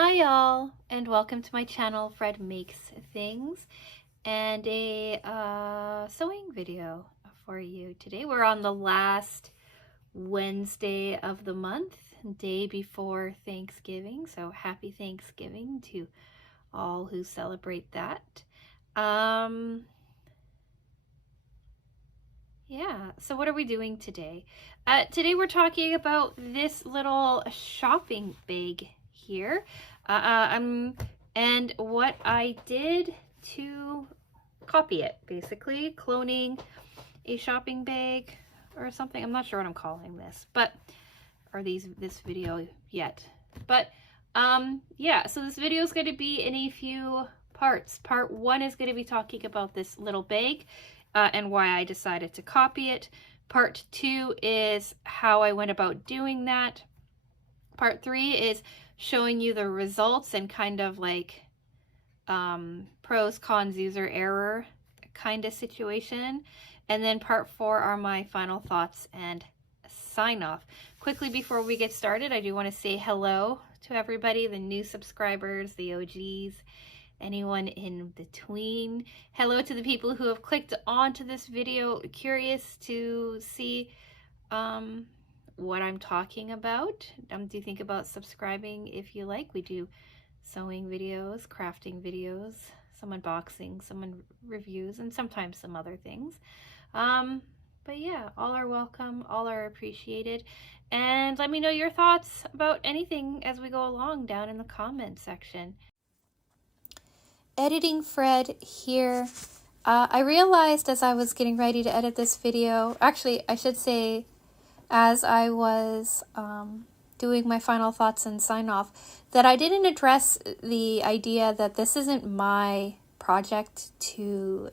Hi y'all, and welcome to my channel, Fred Makes Things, and a sewing video for you today. We're on the last Wednesday of the month, day before Thanksgiving, so happy Thanksgiving to all who celebrate that. Yeah, so what are we doing today? Today we're talking about this little shopping bag here. And what I did to copy it, basically cloning a shopping bag or something. I'm not sure what I'm calling this, but or this video yet. But yeah, so this video is going to be in a few parts. Part one is going to be talking about this little bag and why I decided to copy it. Part two is how I went about doing that. Part three is showing you the results and kind of like pros, cons, user error kind of situation. And then part four are my final thoughts and sign off. Quickly before we get started, I do want to say hello to everybody, the new subscribers, the OGs, anyone in between. Hello to the people who have clicked onto this video, curious to see what I'm talking about. Do you think about subscribing if you like? We do sewing videos, crafting videos, some unboxing, some reviews, and sometimes some other things. But yeah, all are welcome, all are appreciated. And let me know your thoughts about anything as we go along down in the comment section. Editing Fred here. I realized as I was getting ready to edit this video, actually I should say as I was doing my final thoughts and sign off, that I didn't address the idea that this isn't my project to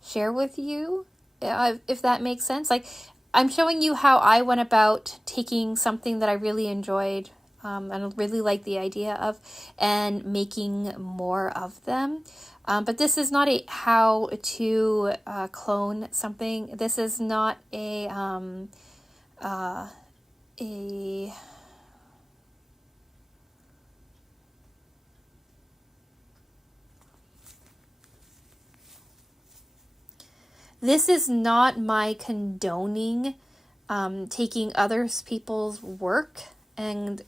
share with you, if that makes sense. Like, I'm showing you how I went about taking something that I really enjoyed and really like the idea of, and making more of them. But this is not a how to clone something. This is not this is not my condoning taking other people's work and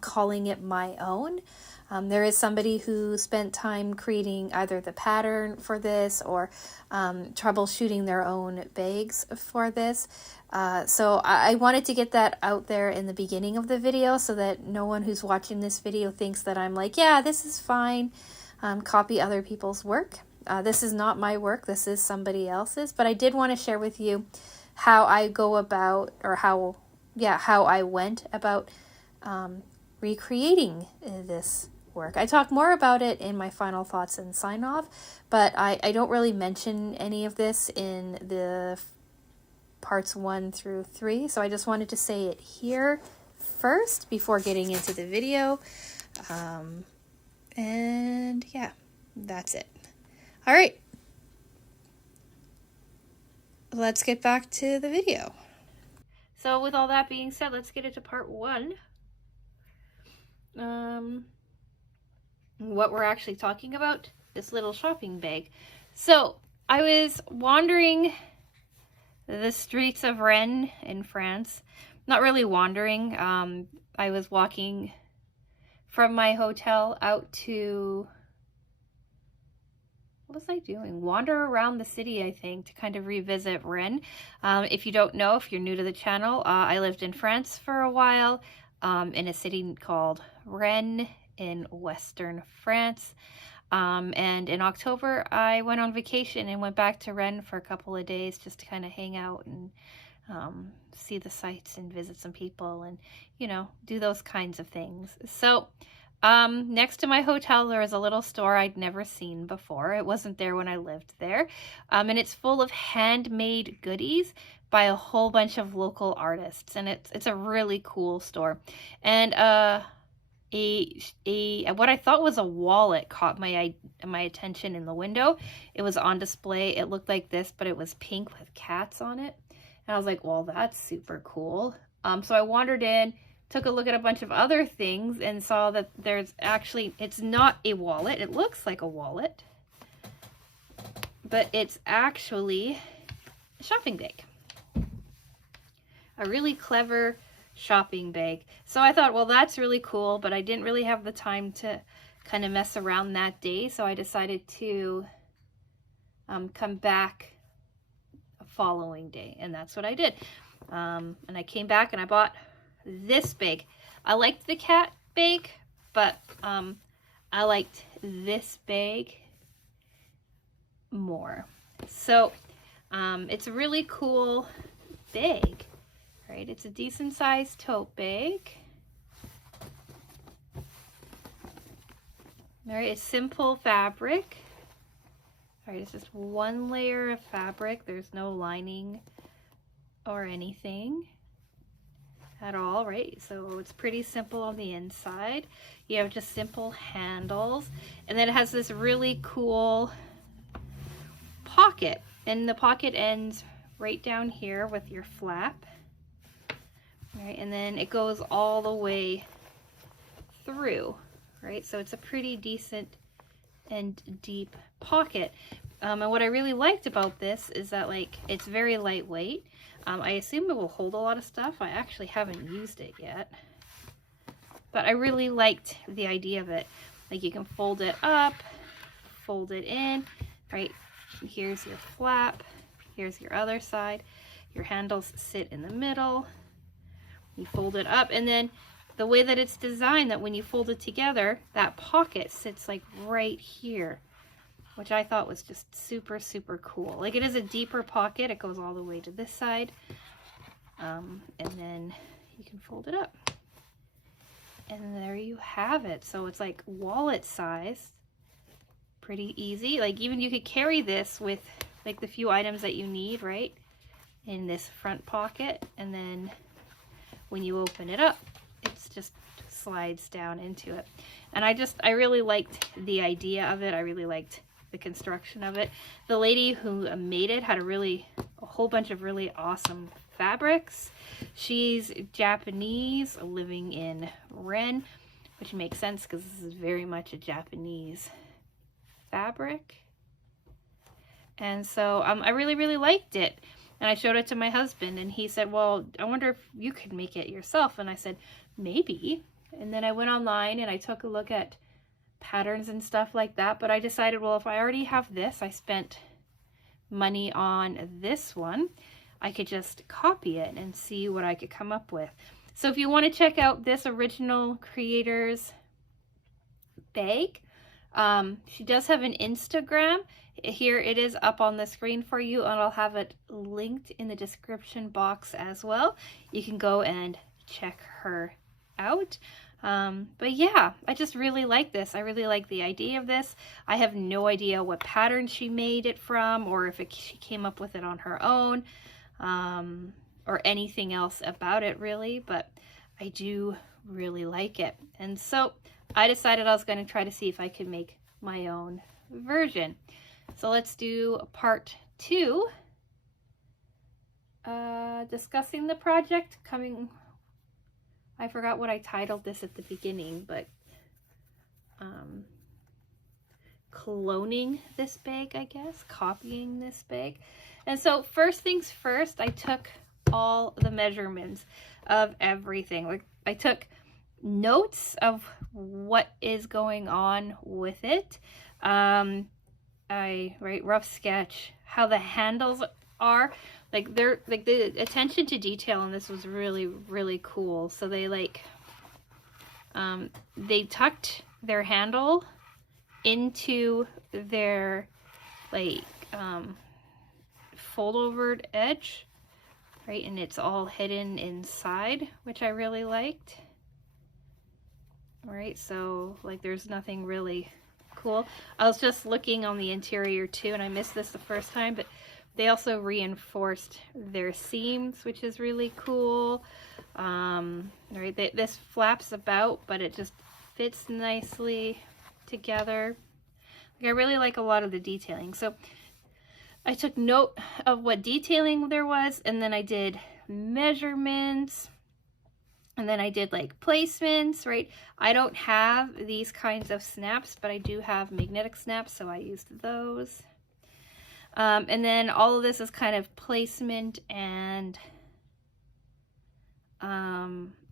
calling it my own. There is somebody who spent time creating either the pattern for this or troubleshooting their own bags for this. So I wanted to get that out there in the beginning of the video so that no one who's watching this video thinks that I'm like, yeah, this is fine, copy other people's work. This is not my work, this is somebody else's, but I did want to share with you how I go about, or how I went about recreating this work. I talk more about it in my final thoughts and sign off, but I don't really mention any of this in the parts 1 through 3, so I just wanted to say it here first before getting into the video. And yeah, that's it. All right, let's get back to the video. So with all that being said, let's get into part 1. What we're actually talking about, this little shopping bag. So I was wandering the streets of Rennes in France. Not really wandering. I was walking from my hotel out to, what was I doing? Wander around the city, I think, to kind of revisit Rennes. If you don't know, if you're new to the channel, I lived in France for a while, in a city called Rennes in Western France. And in October, I went on vacation and went back to Rennes for a couple of days just to kind of hang out and see the sights and visit some people and, you know, do those kinds of things. So next to my hotel, there was a little store I'd never seen before. It wasn't there when I lived there. And it's full of handmade goodies by a whole bunch of local artists. And it's a really cool store. And what I thought was a wallet caught my attention in the window. It was on display. It looked like this, but it was pink with cats on it. And I was like, well, that's super cool. So I wandered in, took a look at a bunch of other things and saw that there's actually, it's not a wallet. It looks like a wallet, but it's actually a shopping bag. A really clever shopping bag. So I thought, well, that's really cool, but I didn't really have the time to kind of mess around that day. So I decided to come back a following day, and that's what I did. And I came back and I bought this bag. I liked the cat bag, but I liked this bag more. So it's a really cool bag, right? It's a decent sized tote bag. All right, it's simple fabric. All right, it's just one layer of fabric. There's no lining or anything at all, right? So it's pretty simple on the inside. You have just simple handles, and then it has this really cool pocket, and the pocket ends right down here with your flap. All right, and then it goes all the way through, right? So it's a pretty decent and deep pocket. And what I really liked about this is that, like, it's very lightweight. I assume it will hold a lot of stuff. I actually haven't used it yet, but I really liked the idea of it. Like, you can fold it up, fold it in, right? Here's your flap, here's your other side. Your handles sit in the middle. You fold it up, and then the way that it's designed, that when you fold it together, that pocket sits like right here, which I thought was just super, super cool. Like, it is a deeper pocket. It goes all the way to this side. And then you can fold it up. And there you have it. So it's like wallet size. Pretty easy. Like, even you could carry this with like the few items that you need, right? In this front pocket. And then when you open it up, it's just slides down into it. And I really liked the idea of it. I really liked the construction of it. The lady who made it had a whole bunch of really awesome fabrics. She's Japanese, living in Ren, which makes sense because this is very much a Japanese fabric. And so I really, really liked it. And I showed it to my husband, and he said, well, I wonder if you could make it yourself. And I said, maybe. And then I went online and I took a look at patterns and stuff like that, but I decided, well, if I already have this, I spent money on this one, I could just copy it and see what I could come up with. So if you want to check out this Original Creators bag, she does have an Instagram. Here it is up on the screen for you, and I'll have it linked in the description box as well. You can go and check her out. But yeah, I just really like this. I really like the idea of this. I have no idea what pattern she made it from, or if she came up with it on her own, or anything else about it really, but I do really like it. And so I decided I was going to try to see if I could make my own version. So let's do part 2, discussing the project coming. I forgot what I titled this at the beginning, but cloning this bag, I guess, copying this bag. And so first things first, I took all the measurements of everything. Like, I took notes of what is going on with it. I rough sketch how the handles are. Like, they're like, the attention to detail on this was really, really cool. So they they tucked their handle into their fold over edge, right? And it's all hidden inside, which I really liked. All right, so like, there's nothing really cool. I was just looking on the interior too, and I missed this the first time, but they also reinforced their seams, which is really cool. Right, this flaps about, but it just fits nicely together. Like, I really like a lot of the detailing. So I took note of what detailing there was, and then I did measurements. And then I did like placements, right? I don't have these kinds of snaps, but I do have magnetic snaps, so I used those. And then all of this is kind of placement and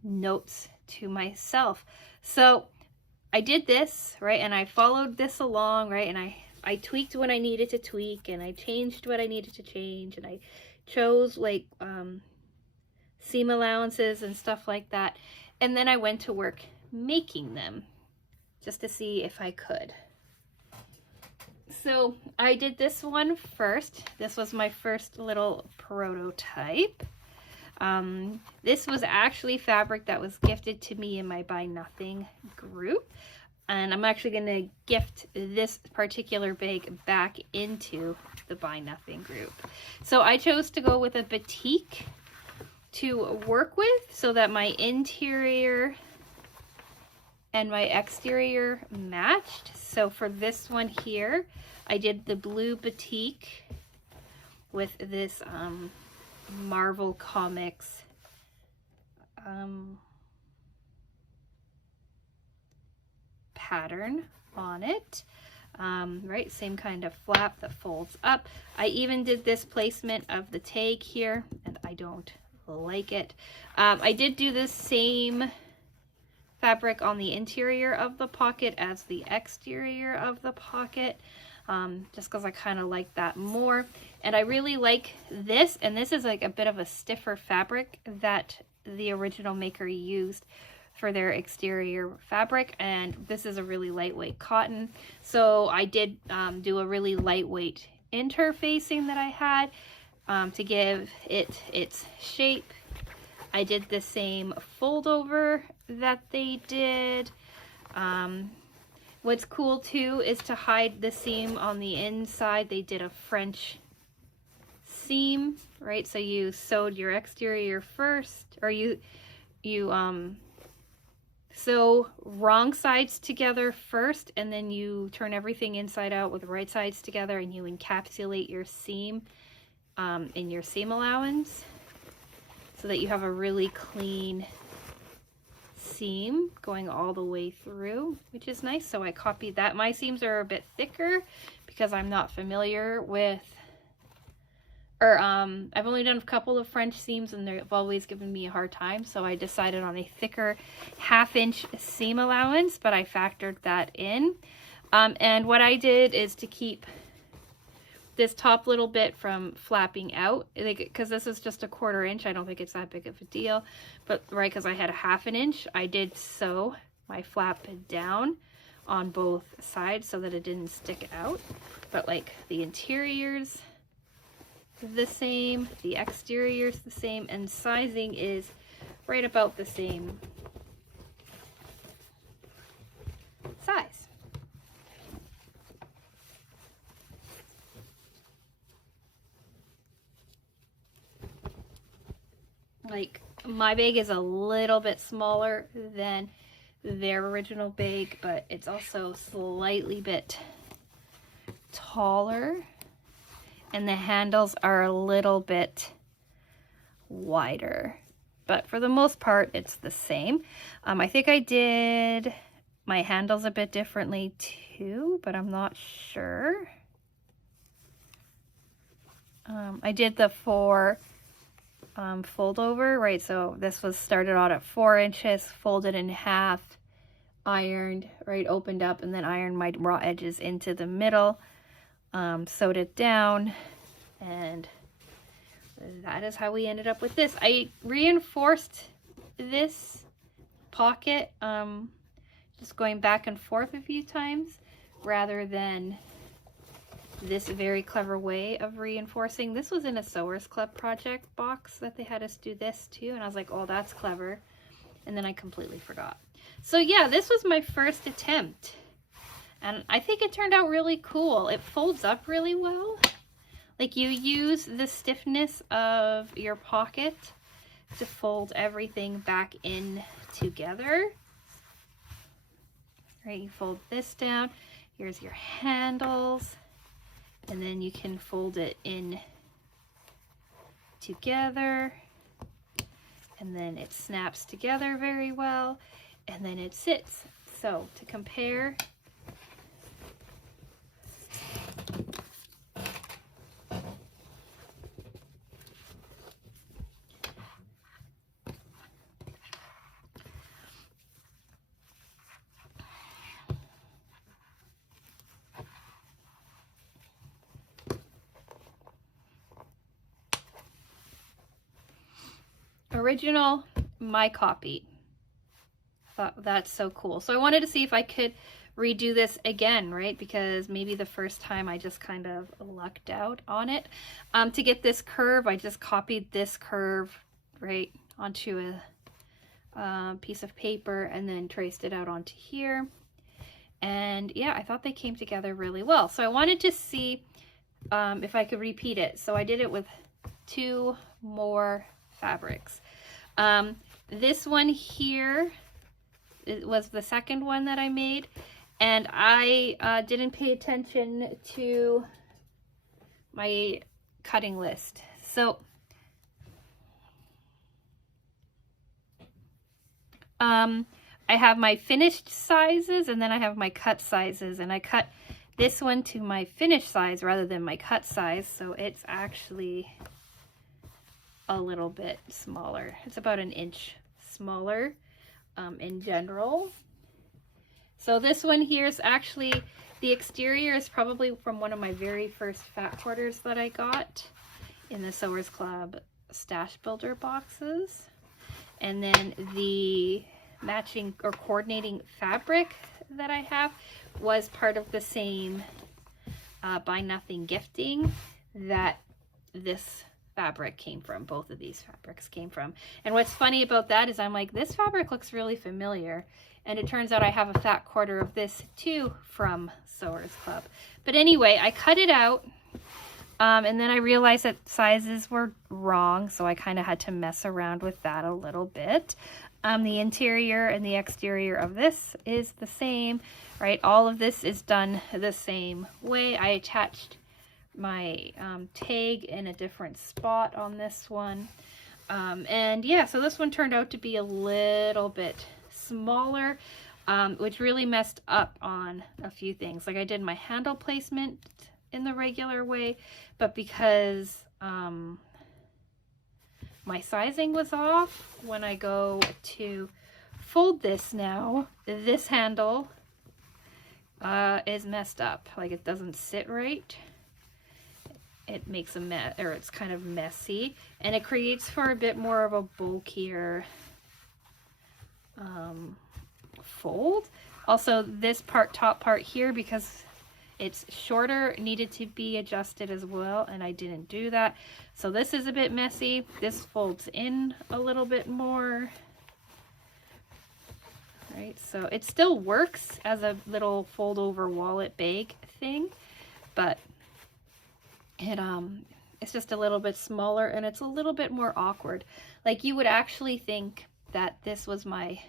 notes to myself. So I did this, right? And I followed this along, right? And I tweaked what I needed to tweak, and I changed what I needed to change, and I chose like seam allowances and stuff like that. And then I went to work making them just to see if I could. So I did this one first. This was my first little prototype. This was actually fabric that was gifted to me in my Buy Nothing group. And I'm actually going to gift this particular bag back into the Buy Nothing group. So I chose to go with a batik to work with so that my interior and my exterior matched. So for this one here, I did the blue batik with this Marvel Comics pattern on it. Right, same kind of flap that folds up. I even did this placement of the tag here, and I don't like it. I did do the same fabric on the interior of the pocket as the exterior of the pocket, just because I kind of like that more. And I really like this, and this is like a bit of a stiffer fabric that the original maker used for their exterior fabric, and this is a really lightweight cotton. So I did do a really lightweight interfacing that I had to give it its shape. I did the same fold over that they did. What's cool too is to hide the seam on the inside. They did a French seam, right? So you sewed your exterior first, or you sew wrong sides together first, and then you turn everything inside out with the right sides together, and you encapsulate your seam in your seam allowance so that you have a really clean seam going all the way through, which is nice. So I copied that. My seams are a bit thicker because I'm not familiar with, or I've only done a couple of French seams and they've always given me a hard time. So I decided on a thicker 1/2 inch seam allowance, but I factored that in. And what I did is to keep this top little bit from flapping out, because this is just a 1/4 inch. I don't think it's that big of a deal, but right, because I had a 1/2 inch, I did sew my flap down on both sides so that it didn't stick out. But like the interiors the same, the exterior's the same, and sizing is right about the same size. Like my bag is a little bit smaller than their original bag, but it's also slightly bit taller, and the handles are a little bit wider, but for the most part it's the same. I think I did my handles a bit differently too, but I'm not sure. I did the 4 fold over, right? So this was started out at 4 inches, folded in half, ironed, right, opened up, and then ironed my raw edges into the middle, sewed it down, and that is how we ended up with this. I reinforced this pocket, just going back and forth a few times rather than this very clever way of reinforcing. This was in a Sewers Club project box that they had us do this too, and I was like, oh, that's clever, and then I completely forgot. So yeah, this was my first attempt, and I think it turned out really cool. It folds up really well. Like, you use the stiffness of your pocket to fold everything back in together. Right, you fold this down, here's your handles, and then you can fold it in together. and then it snaps together very well, and then it sits. So to compare, original, my copy. Thought that's so cool. So I wanted to see if I could redo this again, right? Because maybe the first time I just kind of lucked out on it. To get this curve, I just copied this curve right onto a piece of paper and then traced it out onto here. And yeah, I thought they came together really well. So I wanted to see if I could repeat it. So I did it with 2 more fabrics. This one here, it was the second one that I made, and I didn't pay attention to my cutting list. So I have my finished sizes and then I have my cut sizes, and I cut this one to my finished size rather than my cut size, so it's actually a little bit smaller. It's about 1 inch smaller in general. So this one here is actually, the exterior is probably from one of my very first fat quarters that I got in the Sewers Club Stash Builder boxes. And then the matching or coordinating fabric that I have was part of the same Buy Nothing gifting that this fabric came from. Both of these fabrics came from. And what's funny about that is I'm like, this fabric looks really familiar, and it turns out I have a fat quarter of this too from Sewers Club. But anyway, I cut it out, and then I realized that sizes were wrong, so I kind of had to mess around with that a little bit. The interior and the exterior of this is the same, right? All of this is done the same way. I attached my tag in a different spot on this one, and yeah, so this one turned out to be a little bit smaller, which really messed up on a few things. Like, I did my handle placement in the regular way, but because my sizing was off, when I go to fold this now, this handle is messed up. Like, it doesn't sit right. It makes a mess, or it's kind of messy, and it creates for a bit more of a bulkier fold. Also, this top part here, because it's shorter, needed to be adjusted as well, and I didn't do that. So this is a bit messy. This folds in a little bit more. Right, so it still works as a little fold over wallet bag thing, but it's just a little bit smaller, and it's a little bit more awkward. Like, you would actually think that this was my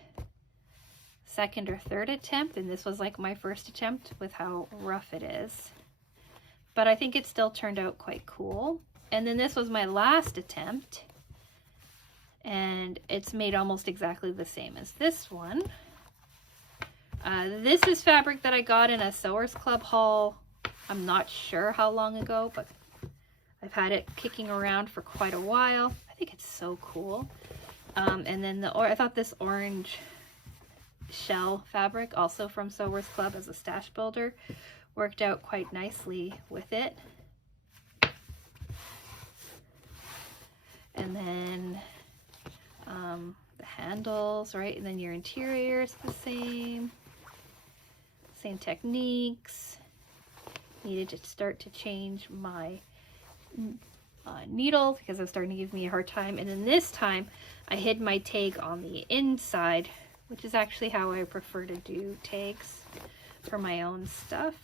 second or third attempt, and this was like my first attempt with how rough it is. But I think it still turned out quite cool. And then this was my last attempt, and it's made almost exactly the same as this one. This is fabric that I got in a Sewers Club haul. I'm not sure how long ago, but I've had it kicking around for quite a while. I think it's so cool. And then I thought this orange shell fabric, also from Sewers Club as a stash builder, worked out quite nicely with it. And then the handles, right? And then your interior is the same techniques. Needed to start to change my needle because it was starting to give me a hard time. And then this time I hid my tag on the inside, which is actually how I prefer to do tags for my own stuff,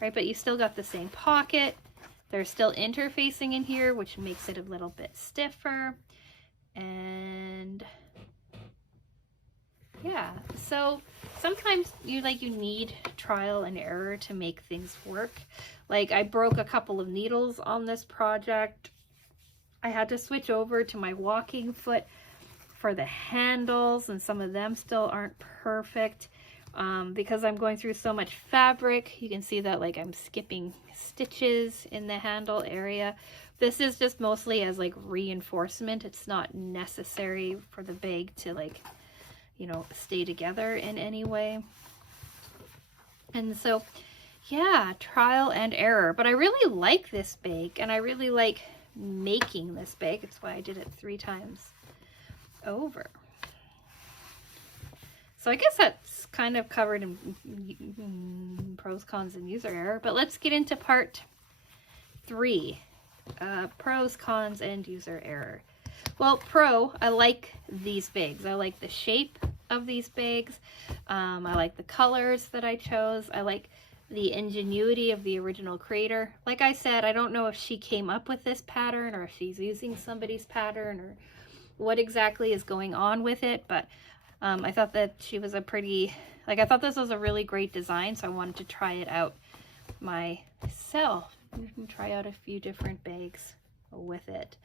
right? But you still got the same pocket. There's still interfacing in here, which makes it a little bit stiffer. And yeah, so sometimes you need trial and error to make things work. Like, I broke a couple of needles on this project. I had to switch over to my walking foot for the handles, and some of them still aren't perfect. Because I'm going through so much fabric, you can see that like I'm skipping stitches in the handle area. This is just mostly as like reinforcement. It's not necessary for the bag to like, you know, stay together in any way. And so, yeah, trial and error. But I really like this bag, and I really like making this bag. It's why I did it 3 times over. So I guess that's kind of covered in pros, cons, and user error. But let's get into part 3. Pros, cons, and user error. Well, pro, I like these bags. I like the shape of these bags. I like the colors that I chose. I like the ingenuity of the original creator. Like I said, I don't know if she came up with this pattern or if she's using somebody's pattern or what exactly is going on with it, but I thought that she was a pretty, like, I thought this was a really great design, so I wanted to try it out myself. You can try out a few different bags with it.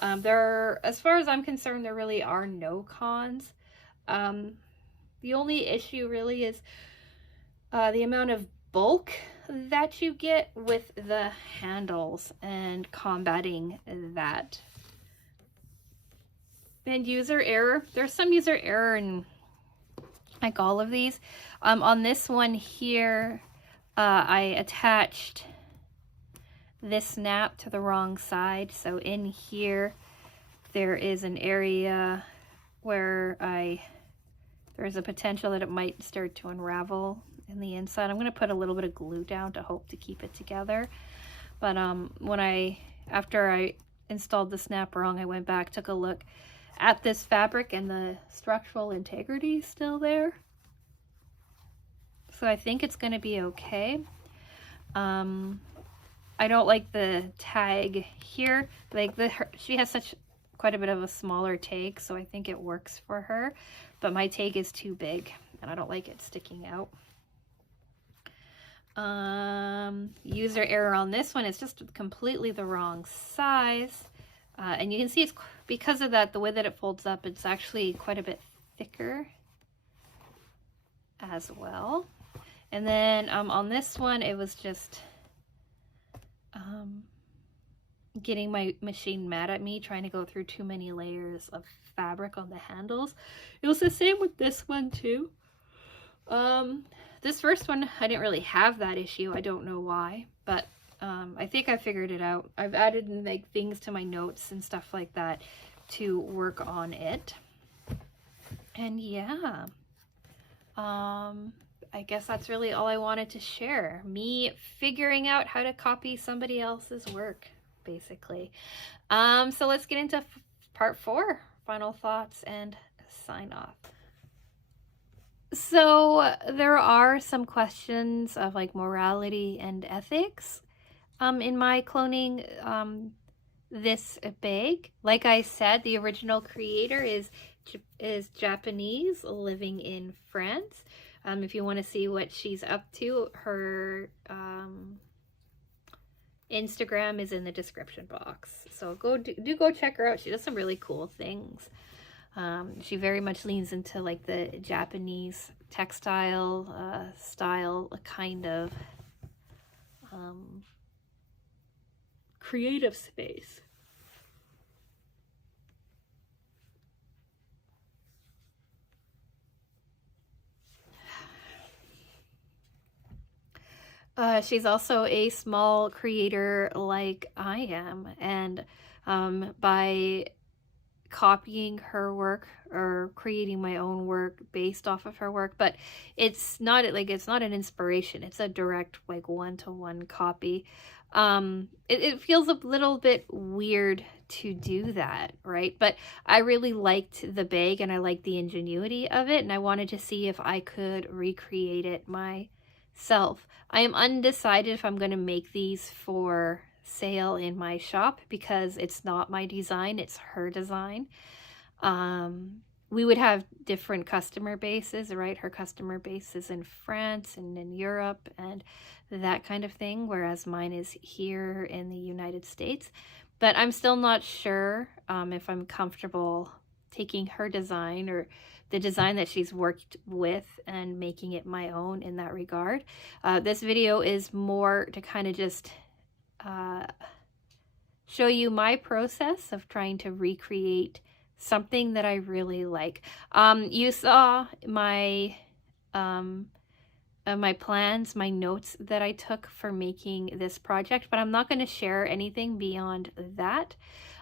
As far as I'm concerned, there really are no cons. The only issue really is the amount of bulk that you get with the handles and combating that. And user error. There's some user error in like all of these. On this one here, I attached this snap to the wrong side. So in here, there is an area where there's a potential that it might start to unravel in the inside. I'm going to put a little bit of glue down to hope to keep it together. But after I installed the snap wrong, I went back, took a look at this fabric, and the structural integrity is still there. So I think it's going to be okay. I don't like the tag here. Like she has quite a bit of a smaller tag, so I think it works for her. But my tag is too big, and I don't like it sticking out. User error on this one is just completely the wrong size. And you can see it's because of that, the way that it folds up, it's actually quite a bit thicker as well. And then on this one, it was just getting my machine mad at me trying to go through too many layers of fabric on the handles. It was the same with this one too. This first one, I didn't really have that issue. I don't know why, but I think I figured it out. I've added like things to my notes and stuff like that to work on it. And yeah, I guess that's really all I wanted to share. Me figuring out how to copy somebody else's work, basically. So let's get into part 4, final thoughts and sign off. So there are some questions of like morality and ethics in my cloning this bag. Like I said, the original creator is Japanese, living in France. If you want to see what she's up to, her Instagram is in the description box. So do go check her out. She does some really cool things. She very much leans into like the Japanese textile style kind of creative space. She's also a small creator like I am, and by copying her work or creating my own work based off of her work, but it's not an inspiration, it's a direct like one-to-one copy. It feels a little bit weird to do that, right? But I really liked the bag and I liked the ingenuity of it, and I wanted to see if I could recreate it myself. I am undecided if I'm going to make these for sale in my shop because it's not my design, it's her design. We would have different customer bases, right? Her customer base is in France and in Europe and that kind of thing, whereas mine is here in the United States. But I'm still not sure if I'm comfortable taking her design or the design that she's worked with and making it my own in that regard. This video is more to kind of just show you my process of trying to recreate something that I really like. You saw my my plans, my notes that I took for making this project, but I'm not going to share anything beyond that.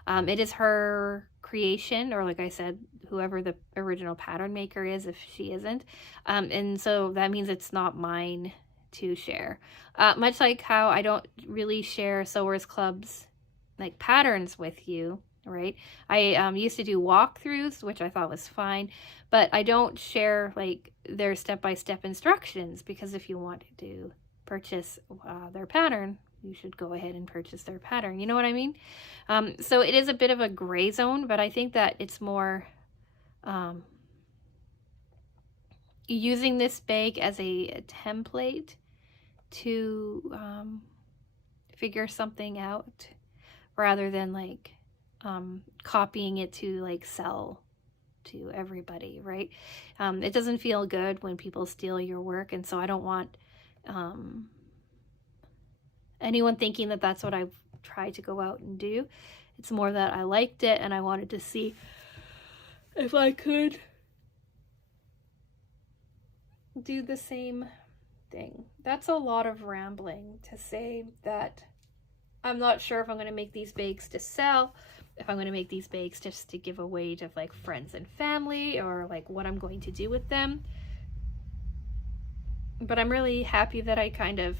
It is her creation, or like I said, whoever the original pattern maker is, if she isn't. And so that means it's not mine to share. Much like how I don't really share Sewers Club's like patterns with you, right? I used to do walkthroughs, which I thought was fine, but I don't share like their step-by-step instructions, because if you want to purchase their pattern, you should go ahead and purchase their pattern. You know what I mean? So it is a bit of a gray zone, but I think that it's more using this bag as a template to figure something out, rather than like copying it to like sell to everybody, right? It doesn't feel good when people steal your work, and so I don't want anyone thinking that that's what I've tried to go out and do. It's more that I liked it and I wanted to see if I could do the same thing. That's a lot of rambling to say that I'm not sure if I'm going to make these bags to sell, if I'm going to make these bags just to give away to like friends and family, or like what I'm going to do with them. But I'm really happy that I kind of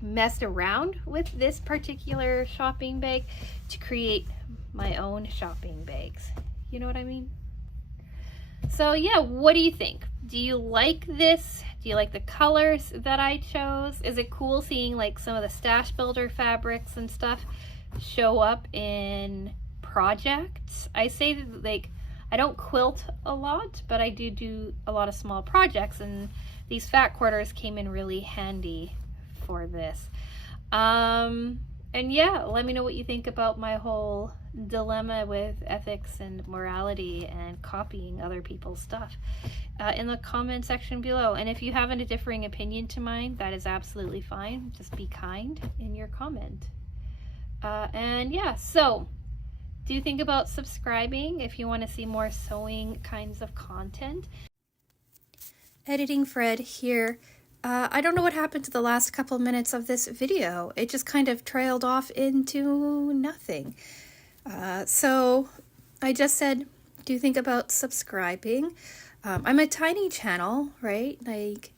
messed around with this particular shopping bag to create my own shopping bags. You know what I mean? So yeah, what do you think? Do you like this? Do you like the colors that I chose? Is it cool seeing like some of the Stash Builder fabrics and stuff show up in projects? I say that, like, I don't quilt a lot, but I do a lot of small projects, and these fat quarters came in really handy for this. And yeah, let me know what you think about my whole dilemma with ethics and morality and copying other people's stuff in the comment section below. And if you have a differing opinion to mine, that is absolutely fine. Just be kind in your comment. And yeah, so do think about subscribing if you want to see more sewing kinds of content. Editing Fred here. I don't know what happened to the last couple minutes of this video. It just kind of trailed off into nothing. So I just said, do think about subscribing. I'm a tiny channel, right? Like,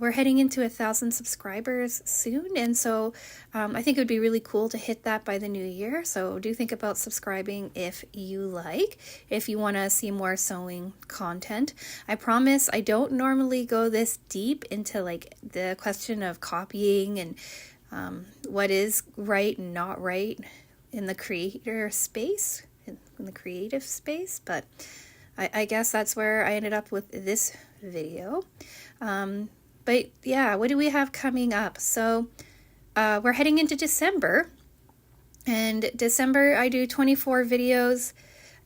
we're heading into 1,000 subscribers soon, and so I think it would be really cool to hit that by the new year. So do think about subscribing if you like, if you want to see more sewing content. I promise I don't normally go this deep into like the question of copying and what is right and not right in the creator space, in the creative space, but I guess that's where I ended up with this video. But yeah, what do we have coming up? So we're heading into December, and December I do 24 videos.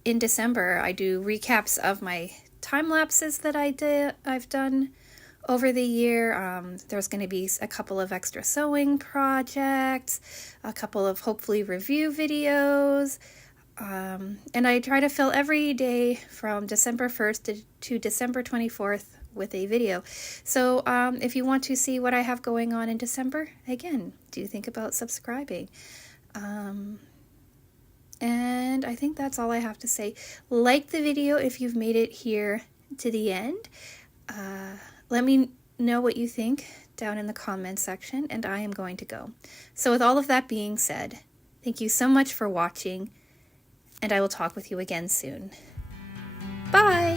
In December I do recaps of my time lapses that I've done over the year. There's going to be a couple of extra sewing projects, a couple of hopefully review videos. And I try to fill every day from December 1st to December 24th with a video. So if you want to see what I have going on in December, again, do think about subscribing. And I think that's all I have to say. Like the video if you've made it here to the end. Let me know what you think down in the comments section, and I am going to go. So with all of that being said, thank you so much for watching, and I will talk with you again soon. Bye!